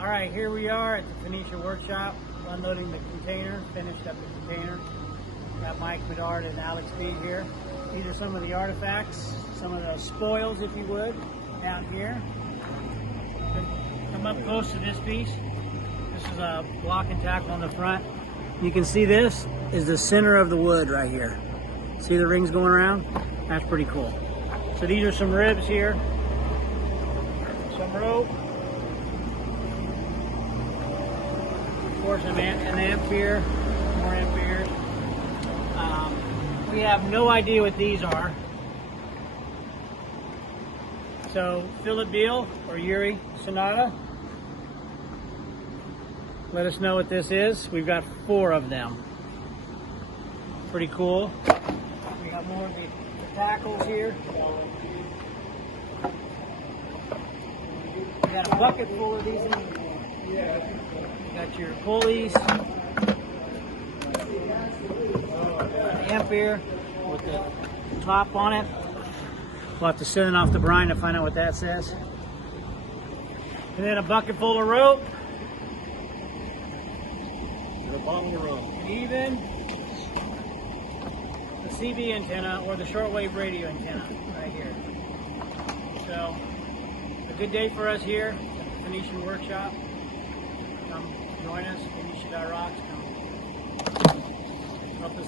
All right, here we are at the Phoenicia workshop, unloading the container, finished up the container. Got Mike Bedard and Alex B here. These are some of the artifacts, some of the spoils, if you would, down here. Come up close to this piece. This is a block and tackle on the front. You can see this is the center of the wood right here. See the rings going around? That's pretty cool. So these are some ribs here, some rope, of course an amp here, more amperes. We have no idea what these are. So Philip Beal or Yuri Sonata, let us know what this is. We've got 4 of them. Pretty cool. We got more of the tackles here. We got a bucket full of these. You got your pulleys. An ampere with the top on it. We'll have to send it off the brine to find out what that says. And then a bucket full of rope. And a bottle of rope. And even the CB antenna or the shortwave radio antenna right here. So, a good day for us here at the Phoenician Workshop. Come join us, Phoenicia.rocks. Come help us.